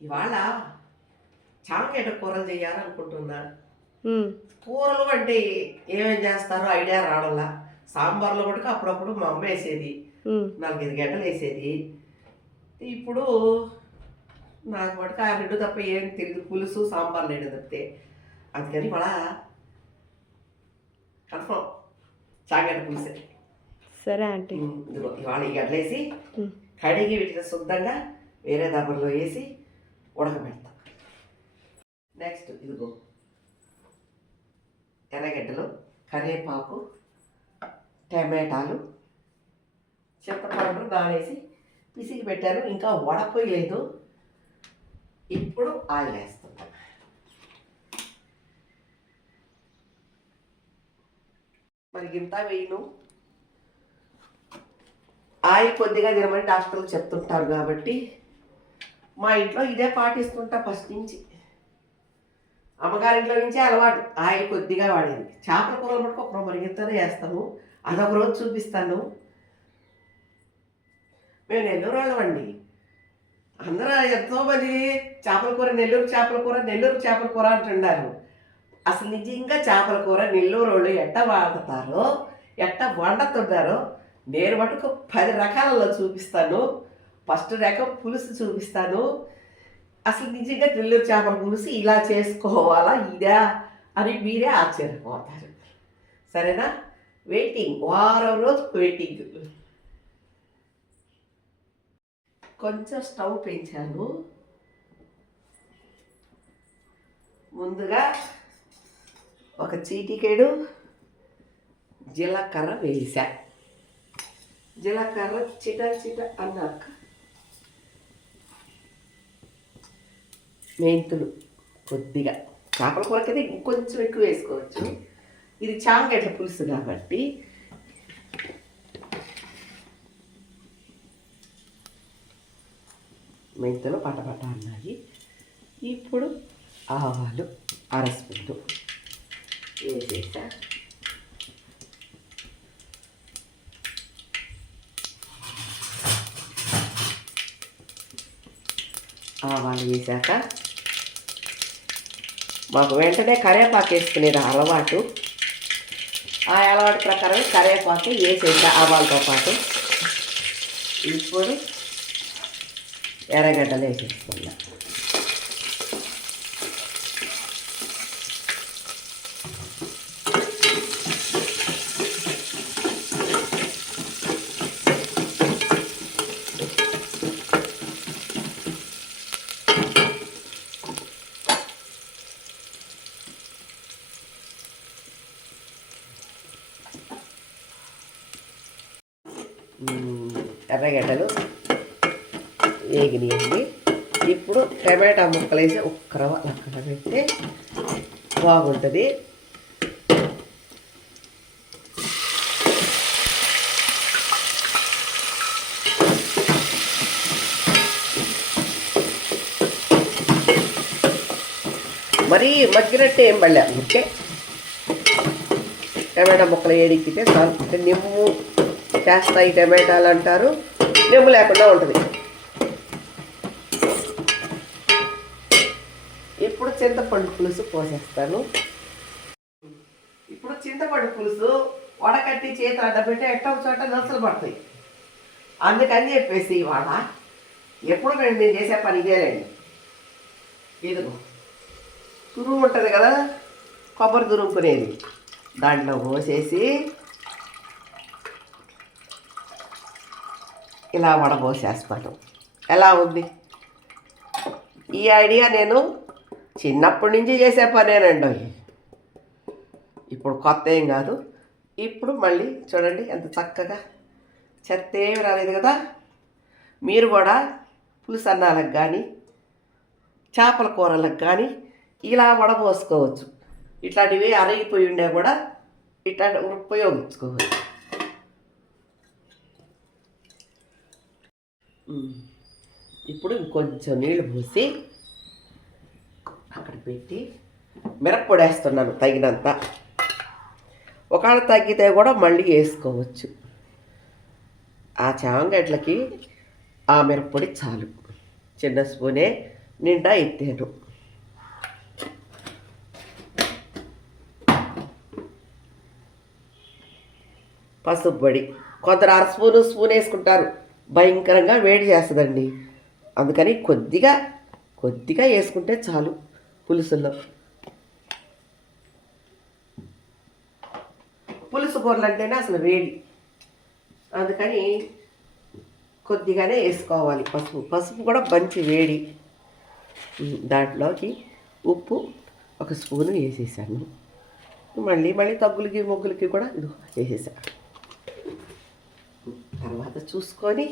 ఇవాళ చామగడ్డ కూరలు చేయాలనుకుంటున్నా. కూరలు అంటే ఏమేం చేస్తారో ఐడియా రావడంలా. సాంబార్లో మటుకు అప్పుడప్పుడు మా అమ్మ వేసేది, 4-5 గంటలు వేసేది. ఇప్పుడు నాకు మటుకు ఆ రెండు తప్ప ఏం తెలియదు, పులుసు సాంబార్ లేడు తప్పితే. అందుకని ఇవాళ కన్ఫర్మ్ చామగడ్డ పులుసే. సరే ఆంటీ. ఇదిగో ఇవాళ ఈ గడ్డలేసి కడిగి వీటిని శుద్ధంగా వేరే దబ్బర్లో వేసి ఉడకబెడతా. నెక్స్ట్ ఇదిగో ఎర్రగడ్డలు, కరివేపాకు, టమాటాలు, చింతపండు నానేసి పిసికి పెట్టాను. ఇంకా వడపోయలేదు. ఇప్పుడు ఆయిల్ వేస్తున్నా. మరి ఇంత వేయను, ఆయిల్ కొద్దిగా తినమని డాక్టర్లు చెప్తుంటారు కాబట్టి మా ఇంట్లో ఇదే పాటిస్తుంటా ఫస్ట్ నుంచి. అమ్మగారింట్లో నుంచే అలవాటు ఆయిల్ కొద్దిగా వాడేది. చేపల కూరలు మటుకు ఒక మరిగితనే వేస్తాము, అదొక రోజు చూపిస్తాను. మేము నెల్లూరు వాళ్ళమండి. అందరూ ఎంతోమంది చేపల కూర, నెల్లూరు చేపల కూర, నెల్లూరు చేపల కూర అంటున్నారు. అసలు నిజంగా చేపల కూర నెల్లూరు వాళ్ళు ఎట్ట వాడతారో, ఎట్ట వండుతున్నారో నేను మటుకు 10 రకాలలో చూపిస్తాను. ఫస్ట్ రకం పులుసు చూపిస్తాను. అసలు నిజంగా నెల్లూరు చేపల పులుసు ఇలా చేసుకోవాలా ఇదా అని మీరే ఆశ్చర్యపోతారు. సరేనా? వెయిటింగ్, వారం రోజు వెయిటింగ్. కొంచెం స్టవ్ పెంచాను. ముందుగా ఒక చీటికేడు జీలకర్ర వేసా. జీలకర్ర చిట చిట అన్నాక మెంతులు కొద్దిగా, చేపల కూరకైతే ఇంకొంచెం ఎక్కువ వేసుకోవచ్చు. ఇది చామగడ్డ పులుసు కాబట్టి మెంతులు పటపట అన్నాయి. ఇప్పుడు ఆవాలు 1/2 స్పూను వేసేసా. ఆవాలు వేసాక మాకు వెంటనే కరివేపాకు వేసుకునేది అలవాటు. ఆ అలవాటు ప్రకారం కరివేపాకు వేసేసా ఆవాలతో పాటు. ఇప్పుడు ఎర్రగడ్డలు వేసేసుకున్నా. ఎర్రగడ్డలు వేగినాయండి. ఇప్పుడు టమాటా ముక్కలు వేసి ఒక్క రవ్వ అక్కడ పెడితే బాగుంటుంది. మరీ మగ్గినట్టు ఏం పడలే, ఓకే. టమాటా ముక్కలు ఏడిక్కితే చాలు. నిమ్ము చేస్తాయి టమాటాలు అంటారు, నిమ్ము లేకుండా ఉంటుంది. ఇప్పుడు చింతపండు పులుసు పోసేస్తాను. ఇప్పుడు చింతపండు పులుసు వడకట్టి చేతి అడ్డపెట్టి ఎట్టో చోట నలుసలు పడతాయి. అందుకని చెప్పేసి ఇవాళ ఎప్పుడు నేను చేసే పని ఇదేలేండి. ఇదిగో తురుము ఉంటుంది కదా, కొబ్బరి తురుముకునేది, దాంట్లో పోసేసి ఇలా వడబోసేస్తాను. ఎలా ఉంది ఈ ఐడియా? నేను చిన్నప్పటి నుంచి చేసే పనేనండి. ఇప్పుడు కొత్త ఏం కాదు. ఇప్పుడు మళ్ళీ చూడండి ఎంత చక్కగా, చెత్త ఏమి రాలేదు కదా. మీరు కూడా పులుసు అన్నాలకు కానీ చేపల కూరలకు కానీ ఇలా వడబోసుకోవచ్చు. ఇట్లాంటివి అరిగిపోయి ఉండే కూడా ఇట్లా ఉపయోగించుకోవచ్చు. ఇప్పుడు ఇంకొంచెం నీళ్ళు పోసి అక్కడ పెట్టి మిరప్పొడి వేస్తున్నాను తగినంత. ఒకవేళ తగ్గితే కూడా మళ్ళీ వేసుకోవచ్చు. ఆ చామగడ్డలకి ఆ మిరప్పొడి చాలు. చిన్న స్పూనే నిండా ఎత్తాను. పసుపు పొడి కొందరు అర స్పూన్ వేసుకుంటారు, భయంకరంగా వేడి చేస్తుందండి. అందుకని కొద్దిగా వేసుకుంటే చాలు పులుసులో. పులుసు కూరలు అంటేనే అసలు వేడి, అందుకని కొద్దిగానే వేసుకోవాలి. పసుపు కూడా మంచి వేడి. దాంట్లోకి ఉప్పు 1 స్పూను వేసేసాను. మళ్ళీ తగ్గులకి మొగ్గులకి కూడా వేసేసాను. తర్వాత చూసుకొని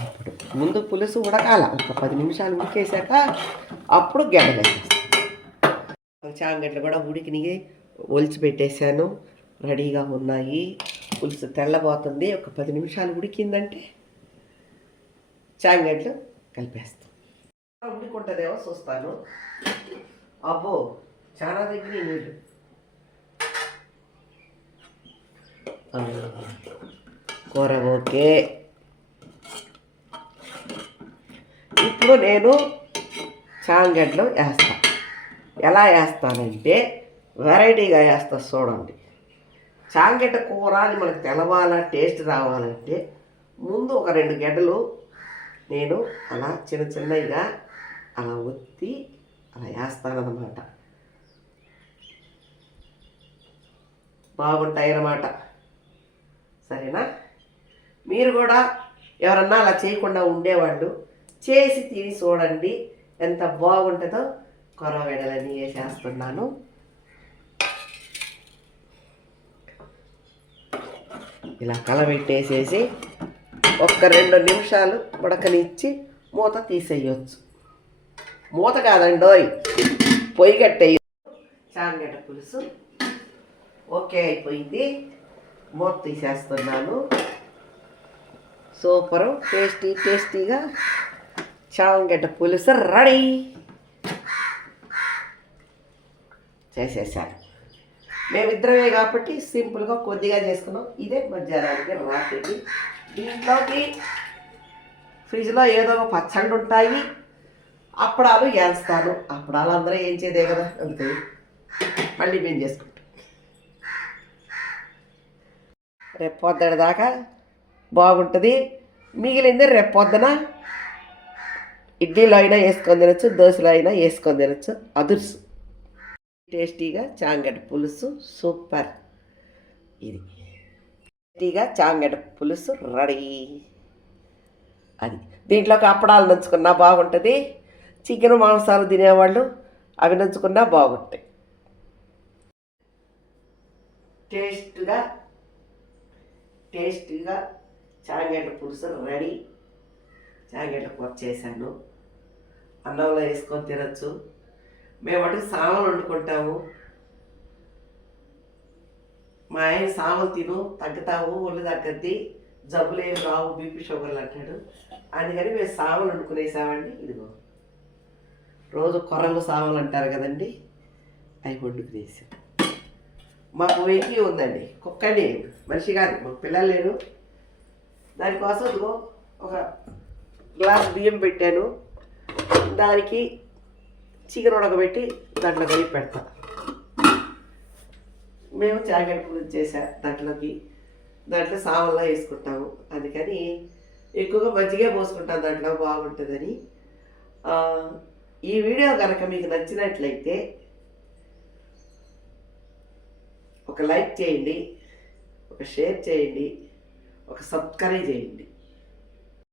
అప్పుడు ముందు పులుసు ఉడకాల, ఒక 10 నిమిషాలు ఉడికేసాక అప్పుడు గడ్డలు వేసేస్తాను. చాంగడ్డలు కూడా ఉడికినవి ఒలిచి పెట్టేశాను, రెడీగా ఉన్నాయి. పులుసు తెల్లబోతుంది. ఒక 10 నిమిషాలు ఉడికిందంటే చాంగడ్డలు కలిపేస్తాం. ఉడికుంటుందేమో చూస్తాను. అబ్బో చాలా దగ్గర నీళ్ళు. కూర ఓకే. ఇప్పుడు నేను చాంగడ్డలు వేస్తాను. ఎలా వేస్తానంటే వెరైటీగా వేస్తా చూడండి. చాంగడ్డ కూర అని మనకు తెలవాలా, టేస్ట్ రావాలంటే ముందు ఒక 2 గడ్డలు నేను అలా చిన్నగా అలా ఒత్తి అలా వేస్తానన్నమాట. బాగుంటాయి అన్నమాట. సరేనా? మీరు కూడా ఎవరన్నా అలా చేయకుండా ఉండేవాళ్ళు చేసి తిని చూడండి, ఎంత బాగుంటుందో. కొరవేడలన్నీ వేసేస్తున్నాను. ఇలా కలబెట్టేసేసి ఒక్క 2 నిమిషాలు ఉడకనిచ్చి మూత తీసేయచ్చు. మూత కాదండోయ్, పొయ్యి కట్టేయ. చాంగడ్డ పులుసు ఓకే అయిపోయింది. మూత తీసేస్తున్నాను. సూపరు, టేస్టీగా చాంగడ్డ పులుసు రెడీ చేసేసాను. మేమిద్దరమే కాబట్టి సింపుల్గా కొద్దిగా చేసుకున్నాం. ఇదే మధ్యాహ్నానికి రాత్రికి. దీంట్లోకి ఫ్రిడ్జ్లో ఏదో ఒక పచ్చళ్ళు ఉంటాయి, అప్పడాలు వేస్తాను. అప్పడాలు అందరూ ఏం చేయదే కదా, అందుకని మళ్ళీ మేము చేసుకుంటాం. రేపు పొద్దున దాకా బాగుంటుంది. మిగిలింది రేపు పొద్దున ఇడ్లీలో అయినా వేసుకొని తినచ్చు, దోశలో అయినా వేసుకొని తినచ్చు. అదుర్సు టేస్టీగా చాంగడ్డ పులుసు సూపర్. ఇది టేస్టీగా చాంగడ్డ పులుసు రెడీ. అది దీంట్లోకి అప్పడాలు నంచుకున్నా బాగుంటుంది. చికెన్ మాంసాలు తినేవాళ్ళు అవి నంచుకున్నా బాగుంటాయి. టేస్టీగా చాంగడ్డ పులుసు రెడీ. చాంగడ్డ కూర చేశాను, అన్నంలో వేసుకొని తినచ్చు. మేము అంటే సామలు వండుకుంటాము. మా ఆయన సామలు తిను, తగ్గుతావు, ఒళ్ళు తగ్గద్ది, జబ్బులు ఏమి రావు, బీపీ షుగర్లు అంటాడు. అందుకని మేము సామలు వండుకునేసామండి. ఇదిగో రోజు కొర్రలు సామలు అంటారు కదండి, అవి వండుకునేసాం. మాకు వెంకి ఉందండి, కుక్కండి, మనిషి కాదు, మాకు పిల్లలు లేరు. దానికోసం ఇదిగో ఒక గ్లాస్ బియ్యం పెట్టాను, దానికి చికెన్ ఉడకబెట్టి దాంట్లో కలిపి పెడతా. మేము చాంగడ్డ పులుసు చేసా దాంట్లో సామల్లా వేసుకుంటాము. అందుకని ఎక్కువగా మజ్జిగే పోసుకుంటాం, దాంట్లో బాగుంటుందని. ఈ వీడియో కనుక మీకు నచ్చినట్లయితే ఒక లైక్ చేయండి, ఒక షేర్ చేయండి, ఒక సబ్స్క్రైబ్ చేయండి.